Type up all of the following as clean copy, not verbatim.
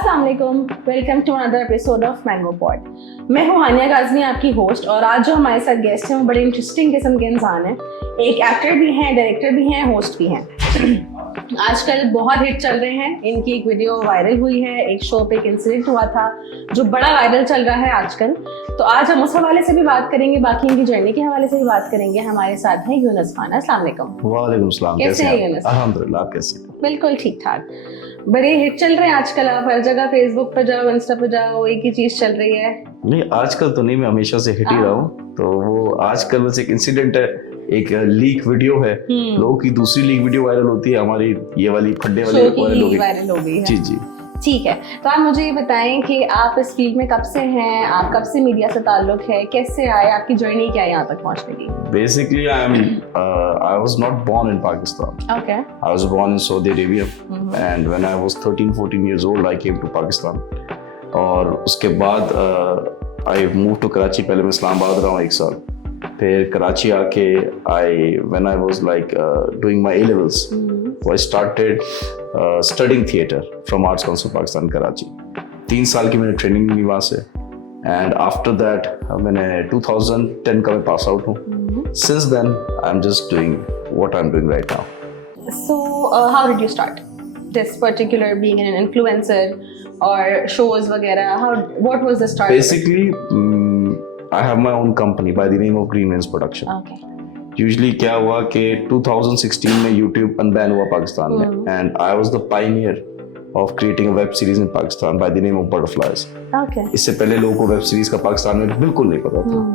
अस्सलाम वालेकुम, welcome to another episode of Mango Pod. मैं हूँ हानिया गाज़मी, आपकी होस्ट, और आज जो हमारे साथ गेस्ट हैं वो बड़े इंटरेस्टिंग किस्म के इंसान हैं। एक एक्टर भी हैं, डायरेक्टर भी हैं, होस्ट भी हैं। आजकल बहुत हिट चल रहे हैं। इनकी एक वीडियो वायरल हुई है, एक शो पे एक इंसिडेंट हुआ था जो बड़ा वायरल चल रहा है आजकल। तो आज हम उस हवाले से भी बात करेंगे, बाकी इनकी जर्नी के हवाले से भी बात करेंगे। हमारे साथ हैं यूनुस खान। अस्सलाम वालेकुम। वालेकुम सलाम। कैसे हैं यूनुस? अल्हम्दुलिल्लाह, आप कैसे हैं? बिल्कुल ठीक ठाक। बड़े हिट चल रहे हैं आजकल, आप हर जगह फेसबुक पर जाओ, इंस्टा पर जाओ, एक ही चीज चल रही है। नहीं, आजकल तो नहीं, मैं हमेशा से हिट ही रहा हूँ। तो वो आजकल बस एक इंसिडेंट है, एक लीक वीडियो है। लोगों की दूसरी लीक वीडियो वायरल होती है, हमारी ये वाली फड्डे वाली वायरल हो गई है। जी जी, ठीक है। तो आप मुझे ये बताएं कि आप इस फील्ड में कब से हैं, आप कब से मीडिया से ताल्लुक है, कैसे आए, आपकी जर्नी क्या है यहाँ तक पहुँचने की? Basically, I was not born in Pakistan. Okay. I was born in Saudi Arabia, and when I was 13-14 years old, I came to Pakistan. और उसके बाद I moved to Karachi. पहले मैं इस्लामाबाद रहा हूँ 1 साल, फिर कराची आके when I was like doing my A-levels, so I started studying theatre from Arts Council Pakistan, Karachi. 3 साल की मैंने ट्रेनिंग ली वहाँ से, and after that मैंने 2010 का मैं पास आउट हूँ. Since then, I'm just doing what I'm doing right now. So, how did you start this particular being an influencer or shows वगैरह? What was the start? Basically, I have my own company by the name of Green Winds Production. Okay. Usually क्या हुआ कि 2016 में YouTube unban हुआ पाकिस्तान में, and I was the pioneer of creating a web series in Pakistan by the name of Butterflies. Okay. इससे पहले लोगों को वेब सीरीज का पाकिस्तान में बिल्कुल नहीं पता था,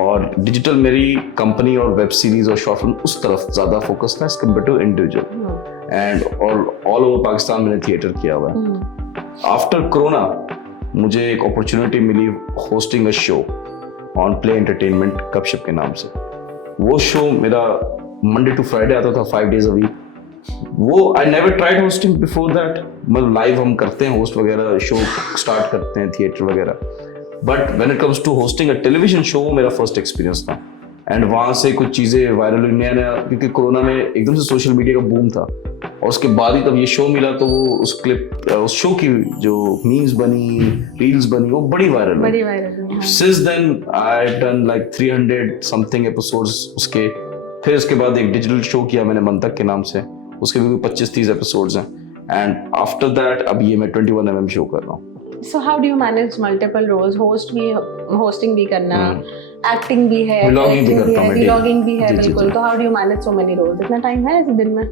और डिजिटल मेरी कंपनी और वेब सीरीज और शॉर्ट फिल्म उस तरफ ज्यादा फोकस था as compare to individual, and all over Pakistan मैंने थिएटर किया हुआ है। आफ्टर कोरोना मुझे एक अपॉर्चुनिटी मिली hosting a show on Play Entertainment Gupshup के नाम से। वो शो मेरा मंडे टू फ्राइडे आता था, 5 days a week। वो I never tried hosting before that. मतलब लाइव हम करते हैं होस्ट वगैरह, शो स्टार्ट करते हैं थिएटर वगैरह, but when it comes to hosting a television show वो मेरा फर्स्ट एक्सपीरियंस था। एंड वहाँ से कुछ चीज़ें वायरल हुई, नया नया, क्योंकि कोरोना में एकदम से सोशल मीडिया का बूम था, और उसके बाद ही तब ये शो मिला, तो वो उस शो की जो मीम्स बनी, रील्स बनी, वो बड़ी वायरल हुई। Since then I done like 300 something episodes उसके। फिर उसके बाद एक डिजिटल शो किया मैंने मंतक के नाम से, उसके भी 25-30 एपिसोड्स हैं, एंड आफ्टर दैट अब ये मैं 21mm शो कर रहा हूँ। So how do you manage multiple roles? hosting भी करना, acting भी है, vlogging भी करता हूँ, vlogging भी है, बिल्कुल। तो how do you manage so many roles? इतना टाइम है ऐसे दिन में?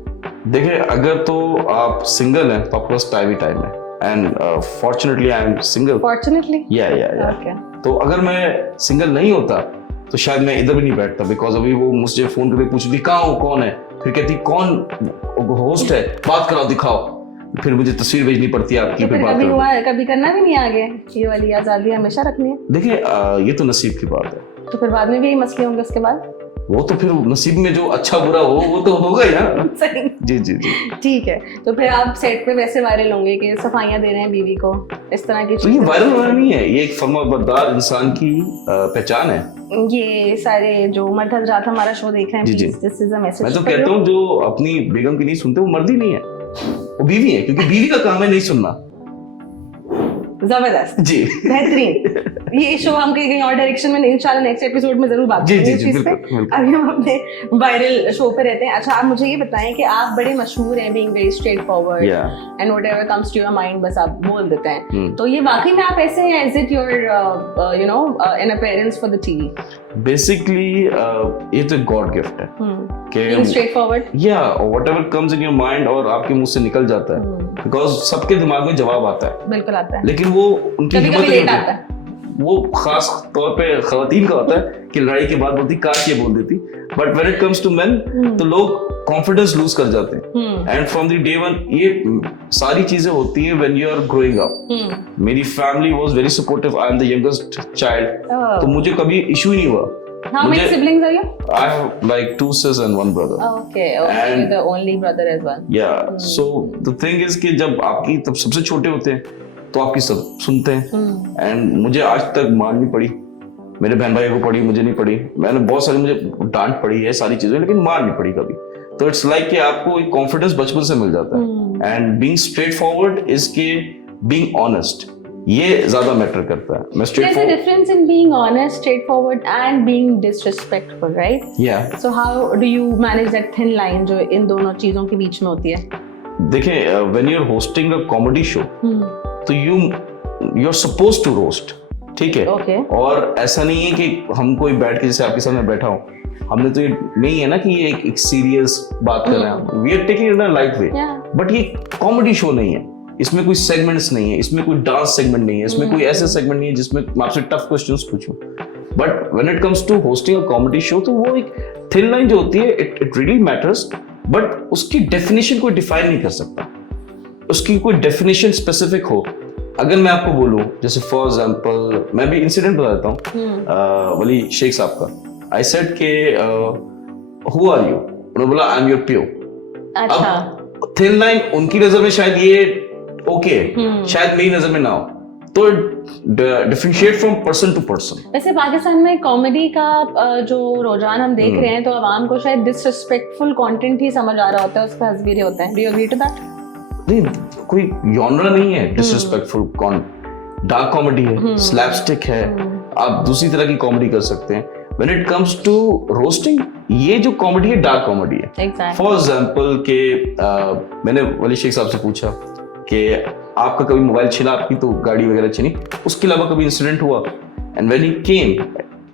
देखिए, अगर तो आप सिंगल हैं तो आपके पास टाइम ही टाइम है, and fortunately I am single. Fortunately? या Okay. तो अगर मैं सिंगल नहीं होता तो शायद मैं इधर भी नहीं बैठता, बिकॉज अभी वो मुझसे फोन करके पूछती कहाँ हो, कौन है, फिर कहती कौन होस्ट है, बात कराओ, दिखाओ, फिर मुझे तस्वीर भेजनी पड़ती है आपकी। तो फिर कभी हुआ है, कभी करना भी नहीं आगे? ये वाली आजादी हमेशा रखनी है। देखिए, ये तो नसीब की बात है। तो फिर बाद में भी यही मसले होंगे उसके बाद? वो तो फिर नसीब में जो अच्छा बुरा हो वो तो होगा ही ना। सही। जी जी जी, ठीक है। तो फिर आप सेट पे वैसे वायरल होंगे कि सफाइयाँ दे रहे हैं बीवी को, इस तरह की तो ये वायरल होना नहीं है, ये एक फर्माबरदार इंसान की पहचान है। ये सारे जो मर्द हजरात हमारा शो देख रहे हैं, दिस इज अ मैसेज। मैं तो कहता हूँ जो अपनी बेगम की नहीं सुनते वो मर्द ही नहीं है, वो बीवी है, क्योंकि बीवी का काम है नहीं सुनना। जबरदस्त जी, बेहतरीन। ये शो हम कहीं और डायरेक्शन में इंशाल्लाह नेक्स्ट एपिसोड में जरूर बात करेंगे इस चीज पे। अभी हम अपने वायरल शो पे रहते हैं। अच्छा, आप मुझे ये बताएं कि आप बड़े मशहूर हैं being very straightforward and whatever comes to your mind बस आप बोल देते हैं। तो ये वाकई में आप ऐसे हैं? Is it your you know an appearance for the TV? Basically ये तो गॉड गिफ्ट है कि स्ट्रेट फॉरवर्ड, या whatever comes in your mind और आपके मुंह से निकल जाता है, बिकॉज सबके दिमाग में जवाब आता है। बिल्कुल आता है, लेकिन वो उनकी हिम्मत नहीं होती। वो खास तौर पे खवातीन का होता है कि लड़ाई के बाद बोलती काश ये बोल देती, but when it comes to men तो लोग कॉन्फिडेंस लूज कर जाते हैं। And from the day one ये सारी चीजें होती हैं when you are growing up. मेरी family was very supportive, I am the youngest child, तो मुझे कभी इशू ही नहीं हुआ। How many siblings are you? I have like 2 sisters and 1 brother. Okay, and you're the only brother as well. Yeah, so the thing is कि जब आपकी तब सबसे छोटे होते हैं तो आपकी सब सुनते हैं, एंड मुझे आज तक मार नहीं पड़ी, मेरे बहन भाई को पड़ी, मुझे नहीं पड़ी। मैंने बहुत सारी, मुझे डांट पड़ी है सारी चीजें, लेकिन मार नहीं पड़ी कभी। तो इट्स लाइक कि आपको एक कॉन्फिडेंस बचपन से मिल जाता है, and being straight forward is कि बीइंग ऑनेस्ट, ये ज्यादा मैटर करता है। मैं straight There's a difference in being honest, straightforward, and being disrespectful, right? Yeah. So how do you manage that thin line जो इन दोनों चीजों के बीच में होती है? देखिए, when you're hosting a comedy show, तो you're supposed to roast, ठीक है? Okay. और ऐसा नहीं है कि हम कोई बैठ के, जैसे आपके सामने बैठा हूँ, हमने तो ये नहीं है ना कि ये एक सीरियस बात कर रहे हैं, we are taking it in a light way, but ये कॉमेडी शो नहीं है, इसमें कोई सेगमेंट्स नहीं है, इसमें कोई डांस सेगमेंट नहीं है, इसमें कोई ऐसे सेगमेंट नहीं है जिसमें मैं आपसे टफ क्वेश्चंस पूछूं। But when it comes to hosting a comedy show, तो वो एक थिन लाइन जो होती है, इट रियली मैटर्स, बट उसकी डेफिनेशन कोई डिफाइन नहीं कर सकता, उसकी कोई डेफिनेशन स्पेसिफिक हो। अगर मैं आपको बोलूं, जैसे फॉर एग्जांपल मैं भी इंसिडेंट बता देता हूँ, वली शेख साहब का। आई सेड के हु आर यू, उन्होंने बोला आई एम योर पियो। अब थिन लाइन उनकी नजर में शायद ये ओके, शायद मेरी नजर में ना हो, तो differentiate from person to person. वैसे पाकिस्तान में कॉमेडी का जो रुझान हम देख रहे हैं, तो आवाम को शायद डिसरिस्पेक्टफुल कंटेंट ही समझ आ रहा होता है, उस पर हंस भी रहे होते हैं। Do you agree to that? नहीं, कोई जॉनरा नहीं है डिसरिस्पेक्टफुल। डार्क कॉमेडी है, स्लैपस्टिक है, आप दूसरी तरह की कॉमेडी कर सकते हैं। When it comes to roasting, ये जो कॉमेडी है डार्क कॉमेडी है। फॉर एग्जाम्पल के मैंने वली शेख साहब से पूछा कि आपका कभी मोबाइल छिना, आपकी तो गाड़ी वगैरह छिनी, उसके अलावा कभी इंसिडेंट हुआ? एंड व्हेन ही केम,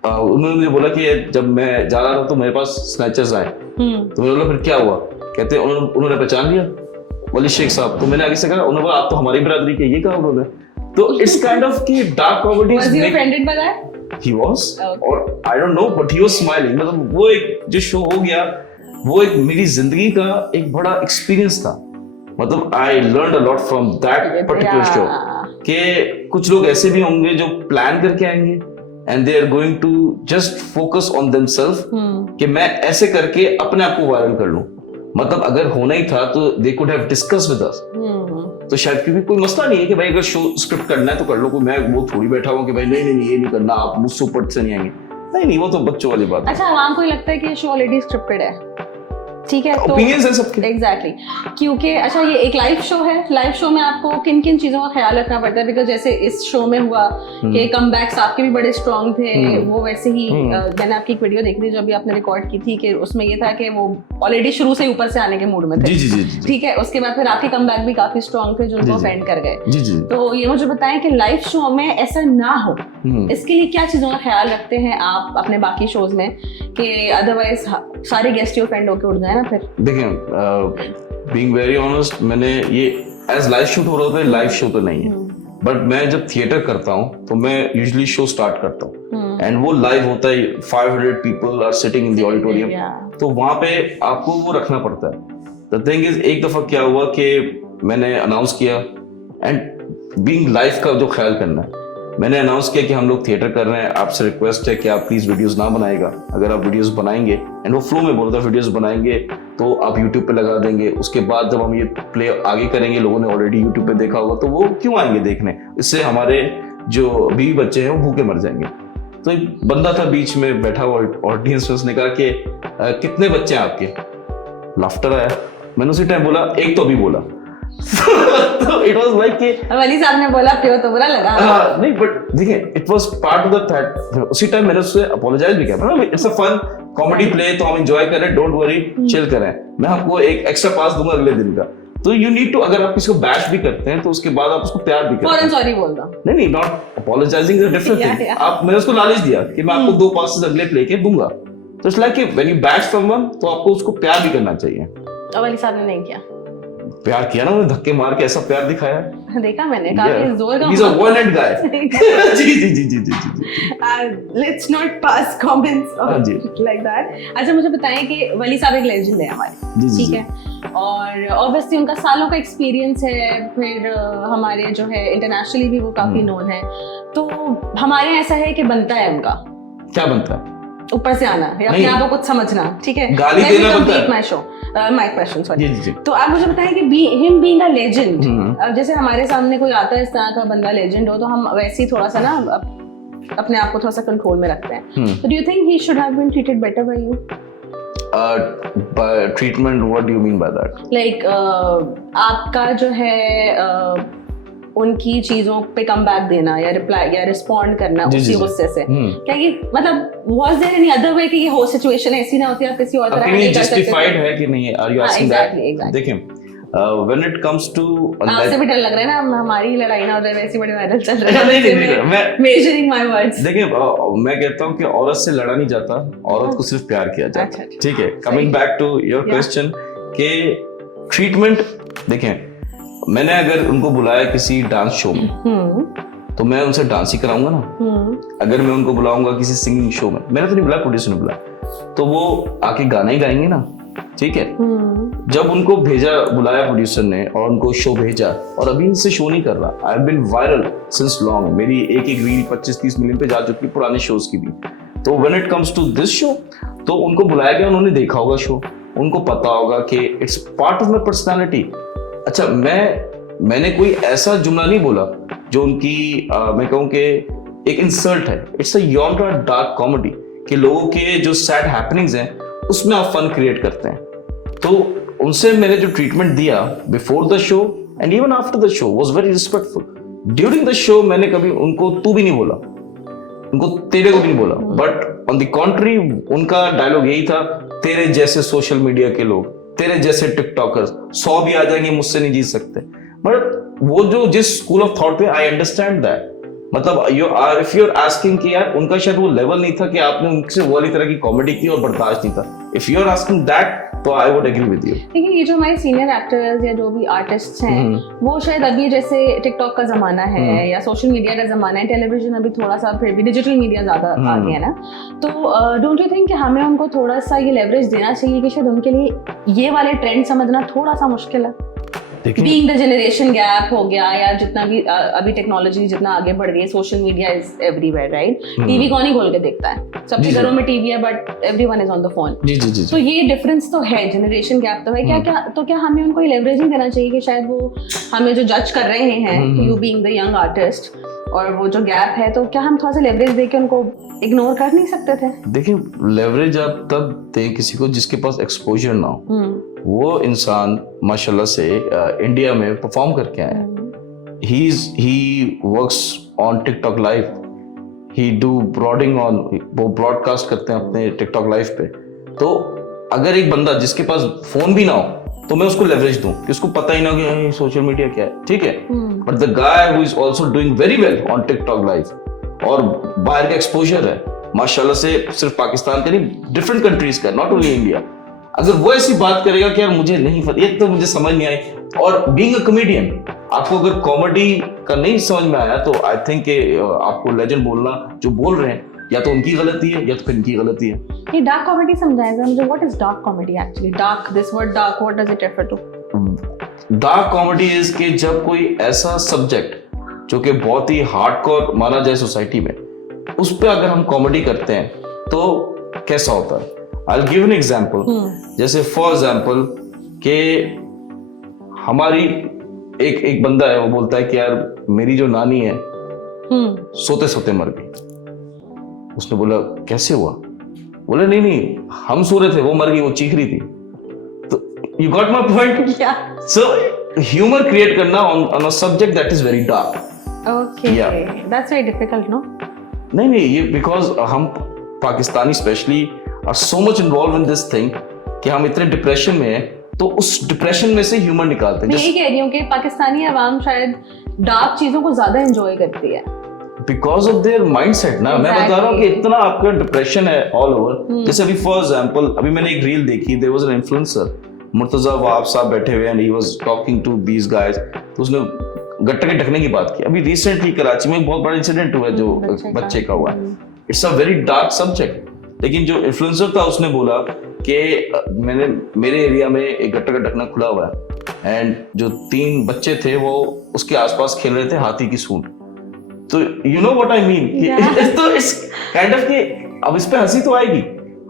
उन्होंने मुझे बोला कि जब मैं जा रहा था तो मेरे पास स्नैचर्स आए। तो मैंने बोला फिर क्या हुआ? कहते उन्होंने पहचान लिया वली शेख साहब। तो मैंने आगे से कहा, उन्होंने बोला आप तो हमारी बिरादरी के, ये कहा उन्होंने। तो इट्स काइंड ऑफ कि dark comedy. Was he offended by that? He was, और I don't know, but he was smiling। मतलब वो एक जो शो हो गया, वो एक मेरी जिंदगी का एक बड़ा एक्सपीरियंस था। मतलब I learned a lot from that particular show। कि कुछ लोग ऐसे भी होंगे जो प्लान करके आएंगे and they are going to just focus on themselves कि मैं ऐसे करके अपने आप को वायरल कर लूं। मतलब अगर होना ही था तो they could have discussed with us। तो शायद क्योंकि कोई मसला नहीं है कि भाई अगर शो स्क्रिप्ट करना है तो कर लो, कोई मैं वो थोड़ी बैठा हूँ कि भाई नहीं ये नहीं करना, आप मुझसे ऊपर से नहीं आएंगे। नहीं, वो तो बच्चों वाली बात है। अच्छा, आवाम को लगता है कि ये शो ऑलरेडी स्क्रिप्टेड है, ठीक है? तो ओपिनियंस है सबके। एग्जैक्टली, क्योंकि अच्छा ये एक लाइव शो है, लाइव शो में आपको किन किन चीज़ों का ख्याल रखना पड़ता है? बिकॉज जैसे इस शो में हुआ कि कमबैक्स आपके भी बड़े स्ट्रॉन्ग थे, वो वैसे ही मैंने आपकी एक वीडियो देखी थी जो अभी आपने रिकॉर्ड की थी, कि उसमें ये था कि वो ऑलरेडी शुरू से ऊपर से आने के मूड में थे। जी। ठीक है, उसके बाद फिर आपके कमबैक भी काफी स्ट्रॉन्ग थे जो उनको ऑफेंड कर गए। जी। तो ये मुझे बताएं कि लाइव शो में ऐसा ना हो, इसके लिए क्या चीज़ों का ख्याल रखते हैं आप अपने बाकी शोज में, कि अदरवाइज सारे गेस्ट ही ऑफेंड होकर उड़ जाए ना फिर? देखिए, बीइंग वेरी ऑनेस्ट, मैंने ये एज लाइव शूट हो रहा था, लाइव शो तो नहीं है, बट मैं जब थिएटर करता हूँ तो मैं यूजुअली शो स्टार्ट करता हूँ एंड वो लाइव होता है, 500 people are sitting in the auditorium, तो वहां पे आपको वो रखना पड़ता है। द थिंग इज, एक दफा क्या हुआ कि मैंने अनाउंस किया, एंड बीइंग लाइव का जो ख्याल करना है, मैंने अनाउंस किया कि हम लोग थिएटर कर रहे हैं, आपसे रिक्वेस्ट है कि आप प्लीज वीडियोस ना बनाएगा, अगर आप वीडियोस बनाएंगे, एंड वो फ्लो में बोल रहा था वीडियोस बनाएंगे तो आप यूट्यूब पे लगा देंगे, उसके बाद जब हम ये प्ले आगे करेंगे, लोगों ने ऑलरेडी यूट्यूब पे देखा होगा, तो वो क्यों आएंगे देखने, इससे हमारे जो बीवी बच्चे हैं वो भूखे मर जाएंगे। तो एक बंदा था बीच में बैठा हुआ ऑडियंस में, उसने कहा कि कितने बच्चे हैं आपके? लाफ्टर आया। मैंने उसी टाइम बोला, एक तो अभी बोला। तो इट वाज लाइक कि वली साहब ने बोला पियो तो बुरा लगा। नहीं, बट देखिए, it was part of the thought. उसी टाइम मैंने उससे अपोलोजाइज भी किया, it's a fun comedy play, तो हम एंजॉय कर रहे हैं, डोंट वरी, चिल करें, मैं आपको एक एक्स्ट्रा पास दूंगा अगले दिन का। तो यू नीड टू, अगर आप किसी को बैश भी करते हैं तो उसके बाद आप उसको प्यार भी करते हैं। फौरन सॉरी बोल दो। नहीं, not apologising is a different thing. आप, मैंने उसको लालच दिया कि मैं आपको 2 पासेस अगले प्ले के दूंगा, तो it's like when you bash someone तो आपको उसको प्यार भी करना चाहिए। वली साहब ने नहीं किया, प्यार किया ना, उन्हें धक्के मार के ऐसा प्यार दिखाया। देखा मैंने, काफी जोर का। He's a one-handed guy। Ji. Let's not pass comments like that। अच्छा, मुझे बताएं कि वली साहब एक लेजेंड है हमारे, ठीक है, और ऑब्वियसली उनका सालों का एक्सपीरियंस है, फिर हमारे जो है इंटरनेशनली भी वो काफी नोन है, तो हमारे यहाँ ऐसा है कि बनता है उनका, क्या बनता है? ऊपर से आना या अपने आप को कुछ समझना, ठीक है, गाली देना बनता है। My question, sorry. तो आप मुझे बताएं कि हिम बीइंग अ लेजेंड, जैसे हमारे सामने कोई आता है इस तरह का बंदा लेजेंड हो, तो हम वैसे ही थोड़ा सा ना अपने आप को थोड़ा सा कंट्रोल में रखते हैं। तो do you think he should have been treated better by you? Treatment, what do you mean by that? Like आपका जो है उनकी चीजों पे कम बैक देना या रिप्लाई या रिस्पॉन्ड करना जी, उसी जी, जी। गुस्से से, क्या ये मतलब was there any other way कि ये हो सिचुएशन ऐसी ना होती, आप किसी और तरह opinion justified है कि नहीं? Are you asking that? Exactly देखिए, when it comes to आपसे भी डर लग रहा है ना, हमारी लड़ाई ना हो जाए, वैसी बड़ी वायरल चल रही नहीं, मैं मेजरिंग माय वर्ड्स। देखिए, मैं कहता हूँ कि औरत से लड़ा नहीं जाता, औरत को सिर्फ प्यार किया जाता है। अच्छा, ठीक है, coming back to your question के ट्रीटमेंट, देखें मैंने अगर उनको बुलाया किसी डांस शो में तो मैं उनसे डांस ही कराऊंगा ना। अगर मैं उनको बुलाऊंगा किसी सिंगिंग शो में, मैंने तो नहीं बुलाया, प्रोड्यूसर ने बुलाया, तो वो आके गाना ही गाएंगे ना। ठीक है, जब उनको बुलाया प्रोड्यूसर ने और उनको शो भेजा, और अभी इनसे शो नहीं कर रहा, I have been viral since long, मेरी एक रील 25-30 मिलियन पे जा चुकी, पुराने शोज की भी। तो when it comes to this show, तो उनको बुलाया गया, उन्होंने देखा होगा शो, उनको पता होगा कि it's part of my personality. अच्छा, मैंने कोई ऐसा जुमला नहीं बोला जो उनकी मैं कहूँ कि एक इंसल्ट है। It's a genre dark comedy कि लोगों के जो सैड हैपनिंग्स हैं उसमें आप फन क्रिएट करते हैं। तो उनसे मैंने जो ट्रीटमेंट दिया before the show and even after the show was very respectful. During the show मैंने कभी उनको तू भी नहीं बोला, उनको तेरे को भी नहीं बोला, बट ऑन द कॉन्ट्री उनका डायलॉग यही था, तेरे जैसे सोशल मीडिया के लोग, तेरे जैसे टिकटॉकर्स 100 भी आ जाएंगे, मुझसे नहीं जीत सकते। बट वो जो जिस स्कूल ऑफ थॉट पे, आई अंडरस्टैंड दैट, मतलब इफ यू आर आस्किंग कि यार उनका शायद वो लेवल नहीं था कि आपने उनसे वो वाली तरह की कॉमेडी की और बर्दाश्त नहीं था। If you are asking that, तो I would agree with you. लेकिन ये जो हमारे सीनियर एक्टर्स या जो भी आर्टिस्ट हैं, वो शायद अभी जैसे टिकटॉक का जमाना है या सोशल मीडिया का जमाना है, टेलीविजन अभी थोड़ा सा, फिर भी डिजिटल मीडिया ज्यादा आ गया ना, तो डोंट यू थिंक कि हमें उनको थोड़ा सा ये लेवरेज देना चाहिए कि शायद उनके लिए ये वाले ट्रेंड समझना थोड़ा सा मुश्किल है? बीइंग द जनरेशन गैप हो गया, या जितना भी अभी टेक्नोलॉजी जितना आगे बढ़ रही है, social media is everywhere, right? TV कौन ही खोल के देखता है, सबके घरों में टीवी है, but everyone is on the phone. जी। तो ये डिफरेंस तो है, जनरेशन गैप तो है। क्या हमें उनको लेवरेजिंग देना चाहिए कि शायद वो हमें जो जज कर रहे हैं, you being the young artist, और वो जो गैप है, तो क्या हम थोड़ा सा लेवरेज देके उनको इग्नोर कर नहीं सकते थे? देखिए, लेवरेज आप तब दें किसी को जिसके पास एक्सपोजर ना हो। वो इंसान माशाल्लाह से इंडिया में परफॉर्म करके आया है। He works on TikTok live, he do ब्रॉडिंग ऑन, वो ब्रॉडकास्ट करते हैं अपने टिकटॉक लाइव पे। तो अगर एक बंदा जिसके पास फोन भी ना हो तो मैं उसको लेवरेज दूं कि उसको पता ही ना कि सोशल मीडिया क्या है, ठीक है, but the guy who is also doing very well on TikTok live और बाहर का एक्सपोजर है माशाल्लाह से, सिर्फ पाकिस्तान का नहीं, डिफरेंट कंट्रीज का, नॉट ओनली इंडिया। अगर वो ऐसी बात करेगा कि यार मुझे नहीं पता, एक तो मुझे समझ नहीं आई, और बीइंग अ कॉमेडियन आपको अगर कॉमेडी का नहीं समझ में आया तो आई थिंक आपको लेजेंड बोलना जो बोल रहे हैं या तो उनकी गलती है या तो फिर इनकी गलती है। ये डार्क कॉमेडी समझाएगा मुझे, what is dark comedy actually? Dark, this word dark, what does it refer to? Dark comedy is कि जब कोई ऐसा सब्जेक्ट जो कि बहुत ही हार्डकोर माना जाए सोसाइटी में, उस पे अगर हम कॉमेडी करते हैं तो कैसा होता है। I will give an example. जैसे फॉर एग्जांपल कि हमारी एक बंदा है, वो बोलता है कि यार मेरी जो नानी है सोते सोते मर गई। उसने बोला कैसे हुआ? बोले नहीं हम सो रहे थे, वो मर गई, वो चीख रही थी। तो you got my point? So humour create करना on a subject that is very dark. Okay, that's very difficult, no? नहीं, ये बिकॉज हम Pakistani specially are so much involve in this thing कि हम इतने डिप्रेशन में हैं, तो उस डिप्रेशन में से ह्यूमर निकालते हैं। मैं यही कह रही हूँ कि पाकिस्तानी अवाम शायद डार्क चीजों को ज्यादा एंजॉय करती है बिकॉज ऑफ देयर माइंडसेट ना। मैं बता रहा हूँ कि इतना आपका डिप्रेशन है ऑल ओवर। जैसे अभी फॉर एग्जांपल अभी मैंने एक रील देखी, there was an influencer, Murtaza Wahab साहब बैठे हुए and he was talking to these guys, तो उसने गट्टे के ढकने की बात की। अभी रिसेंटली कराची में बहुत बड़ा इंसिडेंट हुआ जो बच्चे का हुआ। It's a very dark subject, लेकिन जो इन्फ्लुएंसर था उसने बोला कि मेरे एरिया में एक गट्टे का ढकना खुला हुआ है एंड जो 3 बच्चे थे वो उसके आसपास खेल रहे थे हाथी की सूंड। तो you know what I mean, तो इट्स काइंड ऑफ कि अब इस पे हंसी तो आएगी,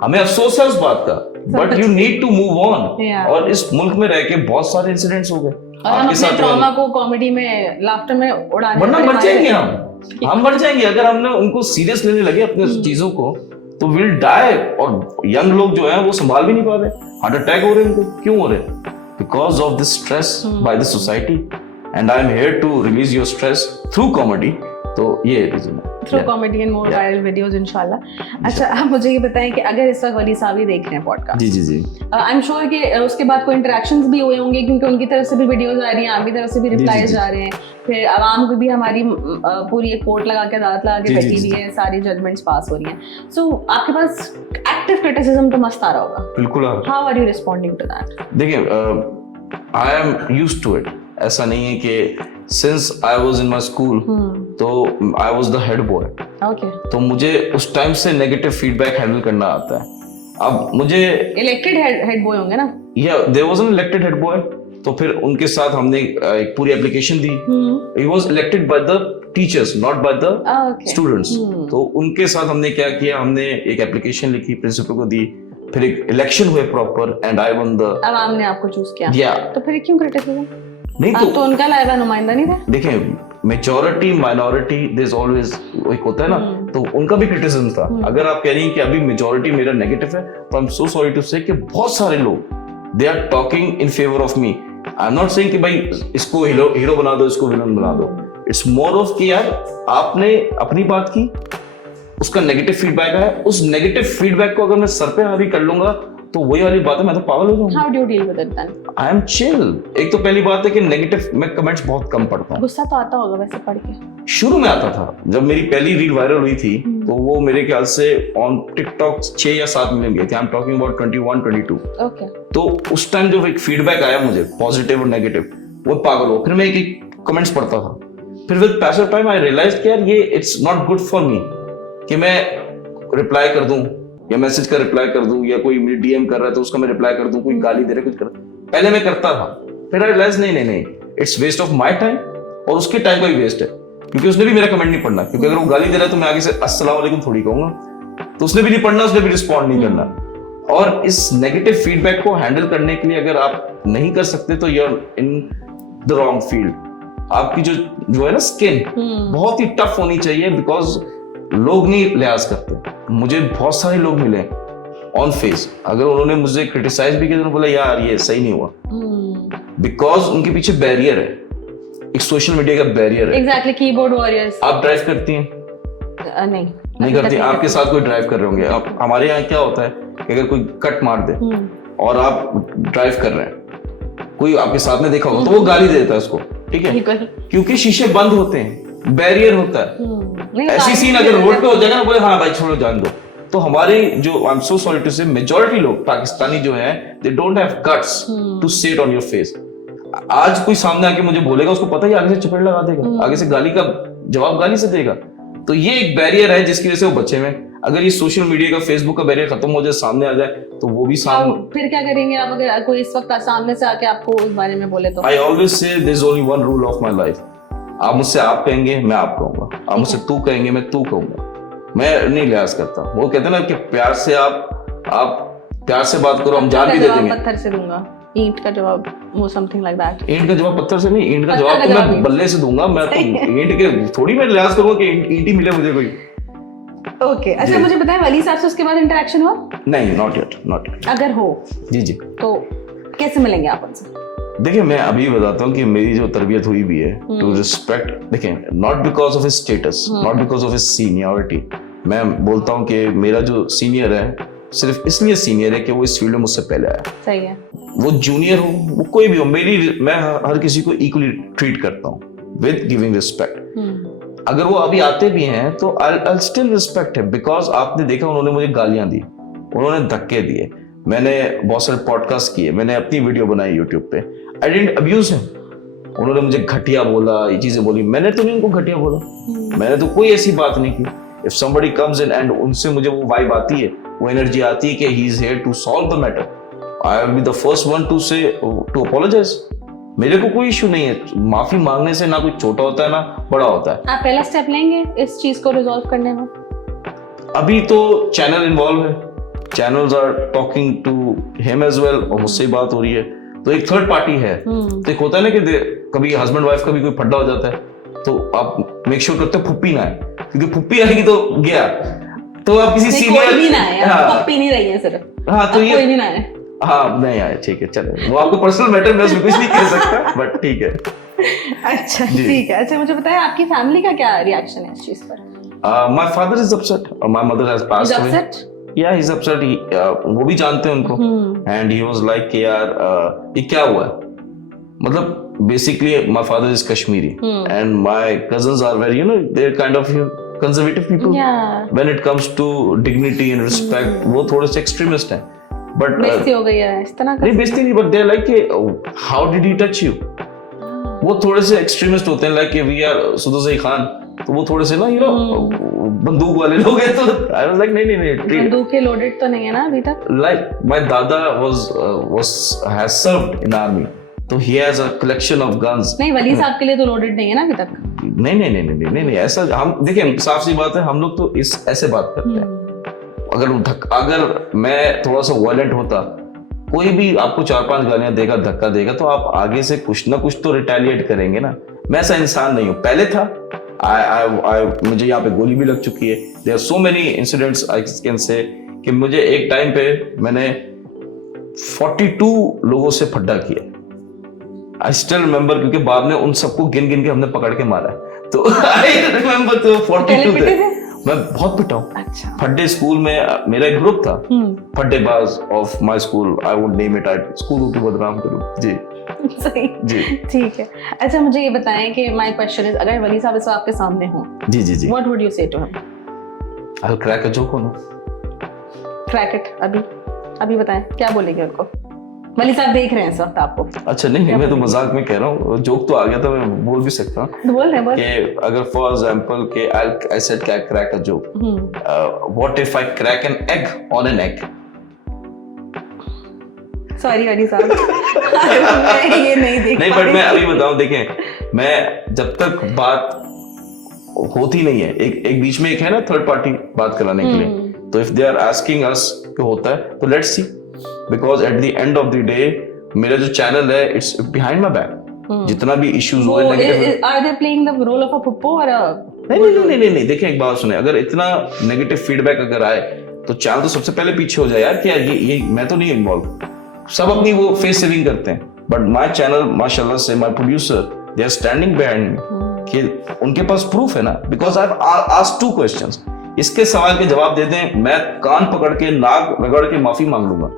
हमें अफसोस है उस बात का, but you need to move on. और इस मुल्क में रह के बहुत सारे इंसिडेंट्स हो गए आपके साथ, ट्रॉमा को कॉमेडी में, लाफ्टर में उड़ाने, वरना मर जाएंगे हम मर जाएंगे अगर हमने उनको सीरियस लेने लगे अपने चीजों को, तो विल डाई। और यंग लोग जो है वो संभाल भी नहीं पा रहे, हार्ट अटैक हो रहे हैं उनको। क्यों हो रहे? Because of this stress by the society. And I am here to release your stress through comedy. तो ये रीजन है, through comedy and more viral videos इंशाल्लाह। अच्छा, आप मुझे ये बताएं कि अगर इस वक्त वली साहब ही देख रहे हैं पॉडकास्ट, जी जी जी, आई एम श्योर कि उसके बाद कोई इंटरेक्शंस भी हुए होंगे, क्योंकि उनकी तरफ से भी वीडियोस आ रही हैं, आपकी तरफ से भी रिप्लाईज जा रहे हैं, फिर आवाम को भी हमारी पूरी एक कोर्ट लगा के अदालत लगा के बैठी हुई है, सारी जजमेंट्स पास हो रही हैं। सो आपके पास एक्टिव क्रिटिसिज्म तो मस्त आ रहा होगा। बिल्कुल। How are you responding to that? देखिए, I am used to it. ऐसा नहीं है कि since I was in my school तो I was the head boy, okay, तो मुझे उस टाइम से नेगेटिव फीडबैक हैंडल करना आता है। अब मुझे इलेक्टेड हेड बॉय होंगे ना? या there was an elected head boy, तो फिर उनके साथ हमने एक पूरी एप्लीकेशन दी। He was elected by the teachers, not by the students. तो उनके साथ हमने क्या किया, हमने एक एप्लीकेशन लिखी, प्रिंसिपल को दी, फिर एक इलेक्शन हुए proper and I one the, आवाम ने आपको चूज किया। या तो फिर क्यों क्रिटिसिज्म? नहीं तो उनका लायबा नुमाइंदा नहीं था। देखिए, majority minority there is always एक होता है ना, तो उनका भी क्रिटिसिज्म था। अगर आप कह रही हैं कि अभी मेजॉरिटी मेरा नेगेटिव है, तो I am so sorry to say कि बहुत सारे लोग they are talking in favour of me. I am not saying कि भाई इसको हीरो बना दो, इसको विलन बना दो। इट्स मोर ऑफ कि यार आपने अपनी बात की, उसका नेगेटिव फीडबैक है, उस नेगेटिव फीडबैक को अगर मैं सर पे हावी कर लूंगा तो वही वाली बात है, मैं तो पागल हो जाऊंगा। How do you deal with it then? I am chill. एक तो पहली बात है कि नेगेटिव मैं कमेंट्स बहुत कम पढ़ता हूँ। गुस्सा तो आता होगा वैसे पढ़ के? शुरू में आता था, जब मेरी पहली रील वायरल हुई थी तो वो मेरे ख्याल से ऑन टिकटॉक 6 या 7 मिलियन गए थे। I am talking about 21, 22। Okay. तो उस टाइम जो एक फीडबैक आया मुझे पॉजिटिव और नेगेटिव, वो पागल हो। फिर मैं एक कमेंट्स पढ़ता था, फिर विद पैस ऑफ टाइम आई रियलाइज कि यार ये it's not good for me कि मैं रिप्लाई कर दूं या मैसेज का रिप्लाई कर दूं, या कोई मुझे डीएम कर रहा है तो उसका मैं रिप्लाई कर दूं, कोई गाली दे रहा है कुछ कर। पहले मैं करता था, फिर आई रियलाइज नहीं, it's waste of my time और उसके टाइम का भी वेस्ट है, क्योंकि उसने भी मेरा कमेंट नहीं पढ़ना। क्योंकि अगर वो गाली दे रहा है तो मैं आगे से अस्सलाम वालेकुम थोड़ी कहूंगा, तो उसने भी नहीं पढ़ना, उसने भी रिस्पॉन्ड नहीं करना। और इस नेगेटिव फीडबैक को हैंडल करने के लिए अगर आप नहीं कर सकते तो you are in the wrong field. आपकी जो है ना स्किन बहुत ही टफ होनी चाहिए, बिकॉज लोग नहीं लिहाज करते। मुझे बहुत सारे लोग मिले ऑन फेस, अगर उन्होंने मुझे क्रिटिसाइज भी किया तो बोला यार ये सही नहीं हुआ, बिकॉज उनके पीछे बैरियर है, एक सोशल मीडिया का बैरियर है। Exactly, keyboard warriors. आप ड्राइव करती हैं? नहीं करती। आपके साथ कोई ड्राइव कर रहे होंगे। आप, हमारे यहाँ क्या होता है कि अगर कोई कट मार दे और आप ड्राइव कर रहे हैं, कोई आपके साथ में देखा होगा तो वो गाली देता है उसको, ठीक है, क्योंकि शीशे बंद होते हैं, बैरियर होता है। ऐसी सीन अगर रोड पे हो जाएगा ना, बोले हाँ भाई छोड़ो जान दो। तो हमारे जो I am so sorry to say majority लोग पाकिस्तानी जो है, they don't have guts to say it on your face. आज कोई सामने आके मुझे बोलेगा, उसको पता ही आगे से चपेट लगा देगा, आगे से गाली का जवाब गाली से देगा। तो ये एक बैरियर है जिसकी वजह से वो बचे में। अगर ये सोशल मीडिया का, फेसबुक का बैरियर खत्म हो जाए, सामने आ जाए, तो वो भी सामने। फिर क्या करेंगे आप अगर कोई इस वक्त सामने से आके आपको उस बारे में बोले तो? I always say there is only one rule of my life. आप मुझसे आप कहेंगे, मैं आप कहूंगा। आप मुझसे तू कहेंगे, मैं तू कहूंगा। मैं नहीं लिहाज करता। वो कहते हैं ना कि प्यार से आप प्यार से बात करो, हम जान भी दे देंगे। पत्थर से दूंगा, ईंट का जवाब, वो समथिंग लाइक दैट। ईंट का जवाब पत्थर से नहीं, ईंट का जवाब तो मैं बल्ले से दूंगा। मैं तो ईंट के थोड़ी मैं लिहाज करूंगा कि ईंट ही मिले मुझे कोई। ओके। अच्छा, मुझे बताएं वली साहब से उसके बाद इंटरेक्शन हुआ? नहीं, नॉट येट। अगर हो जी तो कैसे मिलेंगे आप उनसे? देखिए, मैं अभी बताता हूँ कि मेरी जो तरबियत हुई भी है टू रिस्पेक्ट। देखिए, not because of his status, not because of his seniority. मैं बोलता हूँ कि मेरा जो सीनियर है सिर्फ इसलिए सीनियर है कि वो इस फील्ड में मुझसे पहले आया। सही है। वो जूनियर हो, वो कोई भी हो, मैं हर किसी को इक्वली ट्रीट करता हूँ विद गिविंग रिस्पेक्ट। अगर वो अभी आते भी हैं तो आई स्टिल रिस्पेक्ट है, बिकॉज आपने देखा उन्होंने मुझे गालियां दी, उन्होंने धक्के दिए, मैंने बहुत सारे पॉडकास्ट किए, मैंने अपनी वीडियो बनाई यूट्यूब पे। I didn't abuse him. उन्होंने मुझे घटिया बोला, ये चीजें बोली, मैंने तो नहीं उनको घटिया बोला। मैंने तो कोई ऐसी बात नहीं की। If somebody comes in and उनसे मुझे वो वाइब आती है, वो एनर्जी आती है कि he is here to solve the matter, I will be the first one to say to apologise. मेरे को कोई इशू नहीं है। माफी मांगने से ना कोई छोटा होता है ना बड़ा होता है। आप पहला स्टेप लेंगे इस चीज को रिजॉल्व करने में? अभी तो चैनल इन्वॉल्व है, channels are talking to him as well, और मुझसे बात हो रही है, तो एक थर्ड पार्टी है। तो एक होता है ना कि कभी हस्बैंड वाइफ का भी कोई फड्डा हो जाता है, तो आप मेक श्योर करते हो फुप्पी ना है, क्योंकि फुप्पी आएगी तो गया। तो आप किसी सीनियर कोई भी ना है, पप्पी नहीं रही है सिर्फ। हाँ, तो ये कोई भी ना है। हाँ नहीं आए, ठीक है, चले, वो आपको पर्सनल मैटर में कुछ नहीं कह सकता, बट ठीक है। अच्छा ठीक है। अच्छा मुझे बताएं आपकी फैमिली का क्या रिएक्शन है इस चीज पर? My father is upset. My mother has passed away. Yeah, he's upset. वो भी जानते हैं उनको. And he was like कि यार ये क्या हुआ है? मतलब basically my father is Kashmiri and my cousins are very they're kind of conservative people. Yeah. When it comes to dignity and respect, वो थोड़े से extremist हैं. But बेइज्जती हो गई है इस तरह का? नहीं बेइज्जती नहीं, but they're like how did he touch you? वो थोड़े से एक्सट्रीमिस्ट होते हैं, like we are Sudarshan Khan, तो वो थोड़े से ना बंदूक वाले लोग हैं, तो आई वाज लाइक नहीं बंदूक के लोडेड तो नहीं है ना अभी तक? लाइक माय दादा was has served in army, तो he has a collection of guns. नहीं वली साहब के लिए तो लोडेड नहीं है ना अभी तक? नहीं ऐसा हम देखिए, साफ सी बात है, हम लोग तो इस ऐसे बात करते हैं। अगर मैं थोड़ा सा वायलेंट होता, कोई भी आपको 4-5 गालियां देगा, धक्का देगा, तो आप आगे से कुछ ना कुछ तो रिटेलिएट करेंगे ना। मैं ऐसा इंसान नहीं हूँ, पहले था। मुझे यहाँ पे गोली भी लग चुकी है। There are so many incidents I can say कि मुझे एक टाइम पे मैंने 42 लोगों से फड्डा किया। आई स्टिल रिमेम्बर, क्योंकि बाद में उन सबको गिन गिन के हमने पकड़ के मारा है, तो आई रिमेम्बर तो 42 थे। मैं बहुत पिटा हूँ। अच्छा। फड्डे स्कूल में मेरा एक ग्रुप था, फड्डेबाज of my school, I would name it, school को बदनाम करूँ जी। सही जी, ठीक है। अच्छा मुझे ये बताएं कि माय क्वेश्चन इज, अगर वली साहब इस वक्त आपके सामने हो, जी, what would you say to him? I will crack a joke on. Crack it, अभी बताएं क्या बोलेंगे उनको? वली साहब देख रहे हैं इस वक्त आपको। अच्छा नहीं मैं तो मजाक में कह रहा हूँ, जोक तो आ गया था, मैं बोल भी सकता हूँ। बोल रहे हैं कि अगर फॉर एग्जांपल के I said crack a joke, what if I crack an egg on an egg? Sorry Wali Sahab, मैं ये नहीं देख नहीं, बट मैं अभी बताऊं, देखें, मैं जब तक बात होती नहीं है, एक बीच में एक है ना थर्ड पार्टी बात कराने के लिए, तो if they are asking us कि होता है तो let's see, because at the end of the day मेरा जो चैनल है इट्स बिहाइंड माय बैक। जितना भी इश्यूज हुए, are they playing the role of a puppet और नहीं, देखिए एक बात सुने, अगर इतना नेगेटिव फीडबैक अगर आए तो चैनल तो सबसे पहले पीछे हो जाए यार, क्या ये मैं तो नहीं इन्वॉल्व, सब अपनी वो फेस सेविंग करते हैं, बट माय चैनल माशाल्लाह से my producer they are standing behind me, कि उनके पास प्रूफ है ना, because I have asked 2 questions. इसके सवाल के जवाब दे दें, मैं कान पकड़ के नाक रगड़ के माफी मांग लूंगा।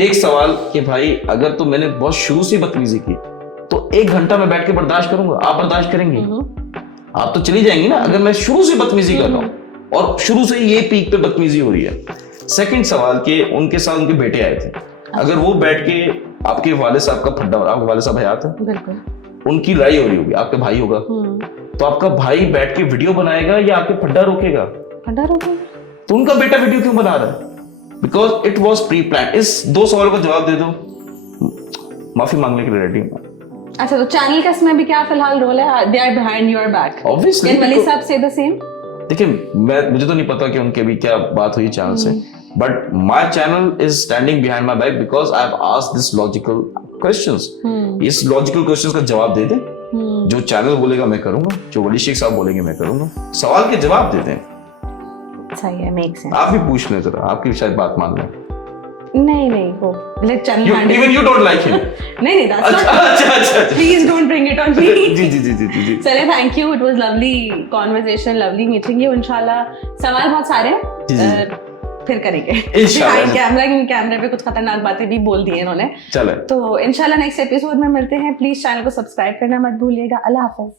एक सवाल कि भाई अगर तो मैंने बहुत शुरू से बदतमीजी की तो 1 घंटा में बैठ के बर्दाश्त करूंगा, आप बर्दाश्त करेंगे? आप तो चली जाएंगी ना, अगर मैं शुरू से बदतमीजी कर रहा हूँ और शुरू से ये पीक पे बदतमीजी हो रही है। सेकंड सवाल कि उनके साथ उनके बेटे आए थे, अगर वो बैठ के आपके वाले साहब का फड्डा हो रहा है, आपके वाले साहब हयात है, बिल्कुल, उनकी लड़ाई हो रही होगी, आपका भाई होगा, तो आपका भाई बैठ के वीडियो बनाएगा या आपके फड्डा रोकेगा? फड्डा रोकेगा। तो उनका बेटा वीडियो क्यों बना रहा है? Because it was pre plan. इस 2 सवालों का जवाब दे दो, माफी मांगने के लिए रेडी हूँ। अच्छा, तो चैनल का इसमें भी क्या फिलहाल रोल है? They are behind your back, obviously. Can Wali Sahab से द सेम? देखिए, मुझे तो नहीं पता कि उनके भी क्या बात हुई चैनल से, but my channel is standing behind my back because I have asked this logical questions. इस लॉजिकल क्वेश्चंस का जवाब दे दें, जो चैनल बोलेगा मैं करूंगा, जो वली शेख साहब बोलेंगे मैं करूंगा, सवाल के जवाब दे दें। सही है, मेक सेंस। आप भी पूछ लें जरा, आपकी शायद बात मान लें। नहीं वो let channel handle. Even you don't like him? नहीं दैट्स नॉट। अच्छा please don't bring it on me. जी चलिए, thank you, it was lovely conversation, lovely meeting you. इंशाल्लाह सवाल बहुत सारे हैं, फिर करेंगे इंशाल्लाह। कैमरे पे कुछ खतरनाक बातें भी बोल दी है इन्होंने, चलो तो इंशाल्लाह नेक्स्ट एपिसोड में मिलते हैं। प्लीज चैनल को सब्सक्राइब करना मत भूलिएगा। अल्लाह हाफिज।